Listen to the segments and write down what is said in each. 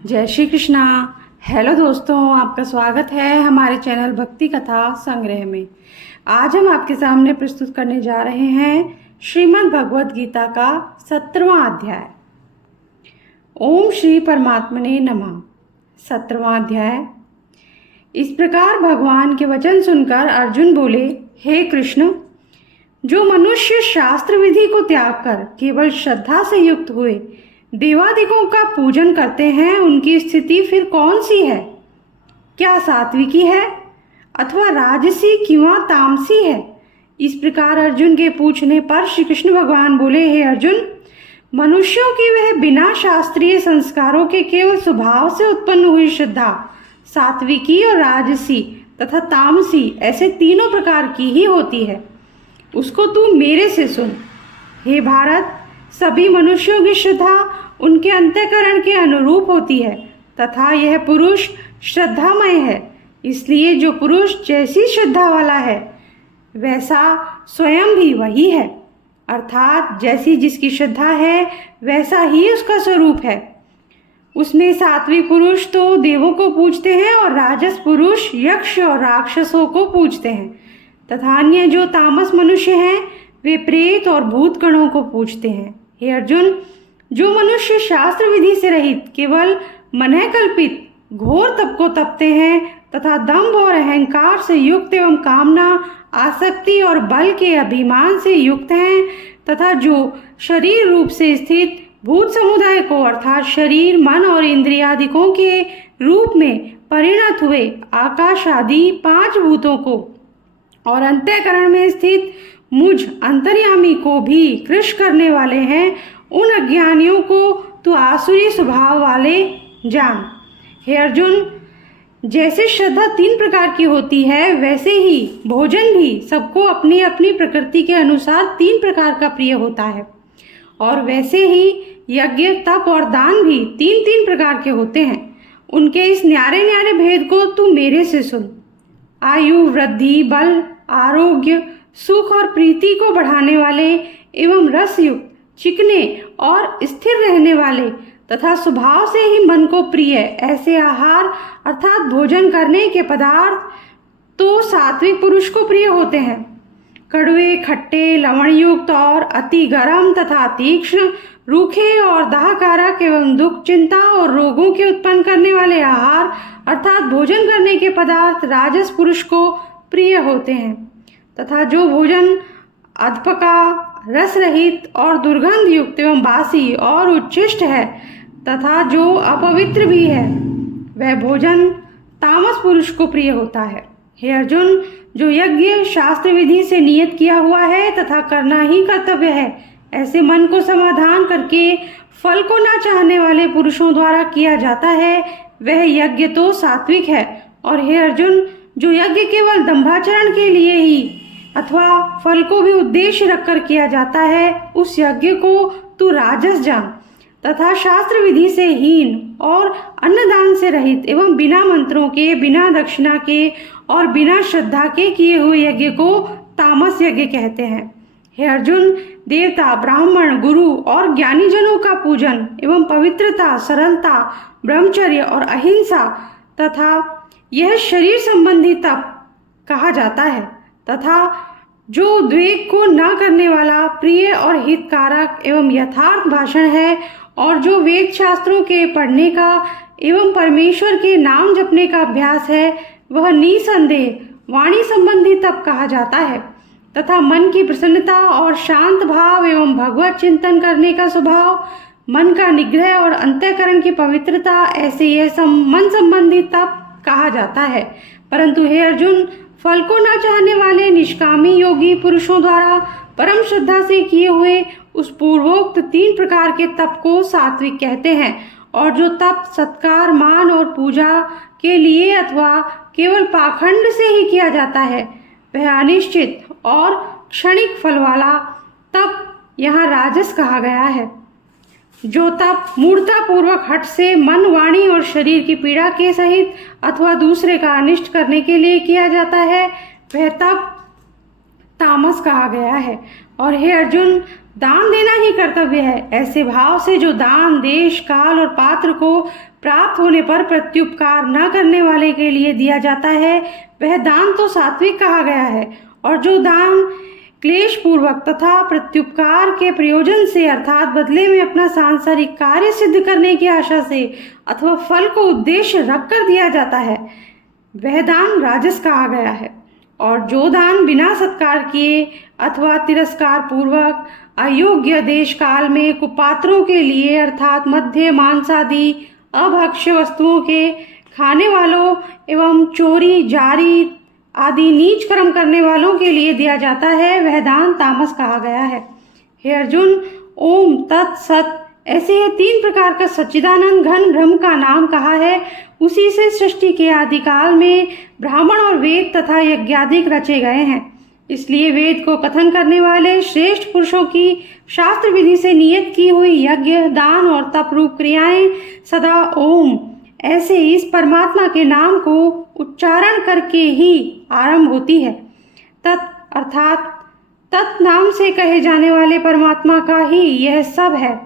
जय श्री कृष्णा। हेलो दोस्तों, आपका स्वागत है हमारे चैनल भक्ति कथा संग्रह में। आज हम आपके सामने प्रस्तुत करने जा रहे हैं श्रीमद् भगवद गीता का 17वां अध्याय। ओम श्री परमात्मने नमः। 17वां अध्याय। इस प्रकार भगवान के वचन सुनकर अर्जुन बोले, हे कृष्ण, जो मनुष्य शास्त्र विधि को त्याग कर केवल श्रद्धा से युक्त हुए देवादिकों का पूजन करते हैं, उनकी स्थिति फिर कौन सी है? क्या सात्विकी है अथवा राजसी किंवा तामसी है? इस प्रकार अर्जुन के पूछने पर श्री कृष्ण भगवान बोले, हे अर्जुन, मनुष्यों की वह बिना शास्त्रीय संस्कारों के केवल स्वभाव से उत्पन्न हुई श्रद्धा सात्विकी और राजसी तथा तामसी ऐसे तीनों प्रकार की ही होती है। उसको तू मेरे से सुन। हे भारत, सभी मनुष्यों की श्रद्धा उनके अंतःकरण के अनुरूप होती है तथा यह पुरुष श्रद्धामय है। इसलिए जो पुरुष जैसी श्रद्धा वाला है वैसा स्वयं भी वही है, अर्थात जैसी जिसकी श्रद्धा है वैसा ही उसका स्वरूप है। उसमें सात्विक पुरुष तो देवों को पूजते हैं और राजस पुरुष यक्ष और राक्षसों को पूजते हैं तथा अन्य जो तामस मनुष्य हैं वे प्रेत और भूत गणों को पूजते हैं। हे अर्जुन, जो मनुष्य शास्त्र विधि से रहित केवल मन कल्पित घोर तप को तपते हैं तथा दंभ और अहंकार से युक्त एवं कामना आसक्ति और बल के अभिमान से युक्त हैं तथा जो शरीर रूप से स्थित भूत समुदाय को अर्थात शरीर मन और इंद्रियादिकों के रूप में परिणत हुए आकाश आदि 5 भूतों को और अंतःकरण में स्थित मुझ अंतर्यामी को भी कृश करने वाले हैं, उन अज्ञानियों को तू आसुरी स्वभाव वाले जान। हे अर्जुन, जैसे श्रद्धा 3 प्रकार की होती है वैसे ही भोजन भी सबको अपनी अपनी प्रकृति के अनुसार 3 प्रकार का प्रिय होता है और वैसे ही यज्ञ तप और दान भी 3-3 प्रकार के होते हैं। उनके इस न्यारे न्यारे भेद को तू मेरे से सुन। आयु वृद्धि बल आरोग्य सुख और प्रीति को बढ़ाने वाले एवं रसयुक्त चिकने और स्थिर रहने वाले तथा स्वभाव से ही मन को प्रिय ऐसे आहार अर्थात भोजन करने के पदार्थ तो सात्विक पुरुष को प्रिय होते हैं। कड़वे खट्टे लवणयुक्त और अति गर्म तथा तीक्ष्ण रूखे और दाहकारक एवं दुख चिंता और रोगों के उत्पन्न करने वाले आहार अर्थात भोजन करने के पदार्थ राजस पुरुष को प्रिय होते हैं तथा जो भोजन अधपका रस रहित और दुर्गंध युक्त एवं बासी और उच्छिष्ट है तथा जो अपवित्र भी है वह भोजन तामस पुरुष को प्रिय होता है। हे अर्जुन, जो यज्ञ शास्त्र विधि से नियत किया हुआ है तथा करना ही कर्तव्य है ऐसे मन को समाधान करके फल को न चाहने वाले पुरुषों द्वारा किया जाता है वह यज्ञ तो सात्विक है। और हे अर्जुन, जो यज्ञ केवल दंभाचरण के लिए ही अथवा फल को भी उद्देश्य रखकर किया जाता है उस यज्ञ को तू राजस जान तथा शास्त्र विधि से हीन और अन्नदान से रहित एवं बिना मंत्रों के बिना दक्षिणा के और बिना श्रद्धा के किए हुए यज्ञ को तामस यज्ञ कहते हैं। हे अर्जुन, देवता ब्राह्मण गुरु और ज्ञानी जनों का पूजन एवं पवित्रता सरलता ब्रह्मचर्य और अहिंसा तथा यह शरीर संबंधी तप कहा जाता है तथा जो उद्वेग को न करने वाला प्रिय और हितकारक एवं यथार्थ भाषण है और जो वेद शास्त्रों के पढ़ने का एवं परमेश्वर के नाम जपने का अभ्यास है वह निसंदेह वाणी संबंधी तप कहा जाता है तथा मन की प्रसन्नता और शांत भाव एवं भगवत चिंतन करने का स्वभाव मन का निग्रह और अंतःकरण की पवित्रता ऐसे यह मन संबंधी तप कहा जाता है। परंतु हे अर्जुन, फल को न चाहने वाले निष्कामी योगी पुरुषों द्वारा परम श्रद्धा से किए हुए उस पूर्वोक्त 3 प्रकार के तप को सात्विक कहते हैं और जो तप सत्कार मान और पूजा के लिए अथवा केवल पाखंड से ही किया जाता है वह अनिश्चित और क्षणिक फल वाला तप यहाँ राजस कहा गया है। जो तप मूर्ता पूर्वक हठ से मन वाणी और शरीर की पीड़ा के सहित अथवा दूसरे का अनिष्ट करने के लिए किया जाता है वह तप तामस कहा गया है और हे अर्जुन, दान देना ही कर्तव्य है। ऐसे भाव से जो दान देश काल और पात्र को प्राप्त होने पर प्रत्युपकार न करने वाले के लिए दिया जाता है, वह दान तो सात्विक कहा गया है। और जो दान क्लेश पूर्वक तथा प्रत्युपकार के प्रयोजन से अर्थात बदले में अपना सांसारिक कार्य सिद्ध करने की आशा से अथवा फल को उद्देश्य रखकर दिया जाता है, वह दान राजस कहा गया है। और जो दान बिना सत्कार किए अथवा तिरस्कार पूर्वक अयोग्य देश काल में कुपात्रों के लिए अर्थात मध्य मांसादि अभक्ष्य वस्तुओं के खाने वालों एवं चोरी जारी आदि नीच कर्म करने वालों के लिए दिया जाता है, वह दान तामस कहा गया है। हे अर्जुन, ओम तत्सत ऐसे ये 3 प्रकार का सच्चिदानंद घन ब्रह्म का नाम कहा है। उसी से सृष्टि के आदिकाल में ब्राह्मण और वेद तथा यज्ञादिक रचे गए हैं। इसलिए वेद को कथन करने वाले श्रेष्ठ पुरुषों की शास्त्र विधि से नियत की हुई यज्ञ दान और तप रूप क्रियाएं सदा ओम ऐसे इस परमात्मा के नाम को उच्चारण करके ही आरंभ होती है। तत् अर्थात तत् नाम से कहे जाने वाले परमात्मा का ही यह सब है।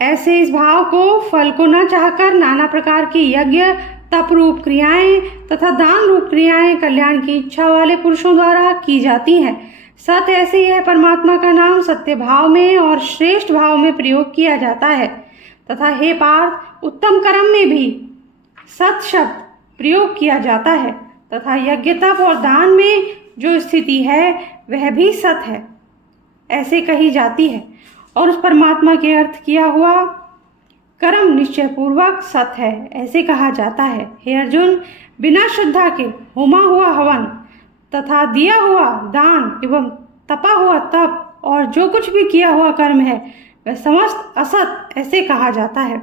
ऐसे इस भाव को फल को न चाहकर नाना प्रकार की यज्ञ तप रूप क्रियाएं तथा दान रूप क्रियाएं कल्याण की इच्छा वाले पुरुषों द्वारा की जाती हैं। सत ऐसे यह परमात्मा का नाम सत्य भाव में और श्रेष्ठ भाव में प्रयोग किया जाता है तथा हे पार्थ, उत्तम कर्म में भी सत शब्द प्रयोग किया जाता है तथा यज्ञ तप और दान में जो स्थिति है वह भी सत है ऐसे कही जाती है। और उस परमात्मा के अर्थ किया हुआ कर्म निश्चय पूर्वक सत है ऐसे कहा जाता है। हे अर्जुन, बिना श्रद्धा के होमा हुआ हवन तथा दिया हुआ दान एवं तपा हुआ तप और जो कुछ भी किया हुआ कर्म है वह समस्त असत ऐसे कहा जाता है।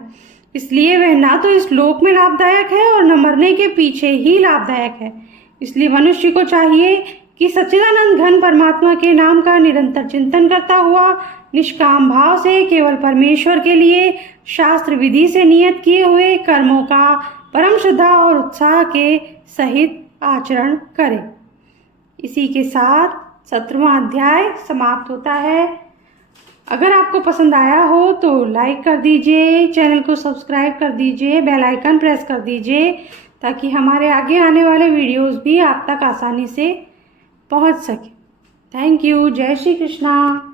इसलिए वह ना तो इस लोक में लाभदायक है और न मरने के पीछे ही लाभदायक है। इसलिए मनुष्य को चाहिए कि सच्चिदानंद घन परमात्मा के नाम का निरंतर चिंतन करता हुआ निष्काम भाव से केवल परमेश्वर के लिए शास्त्र विधि से नियत किए हुए कर्मों का परम श्रद्धा और उत्साह के सहित आचरण करे। इसी के साथ 17वां अध्याय समाप्त होता है। अगर आपको पसंद आया हो तो लाइक कर दीजिए, चैनल को सब्सक्राइब कर दीजिए, बेल आइकन प्रेस कर दीजिए ताकि हमारे आगे आने वाले वीडियोस भी आप तक आसानी से पहुंच सके। Thank you. जय श्री कृष्णा।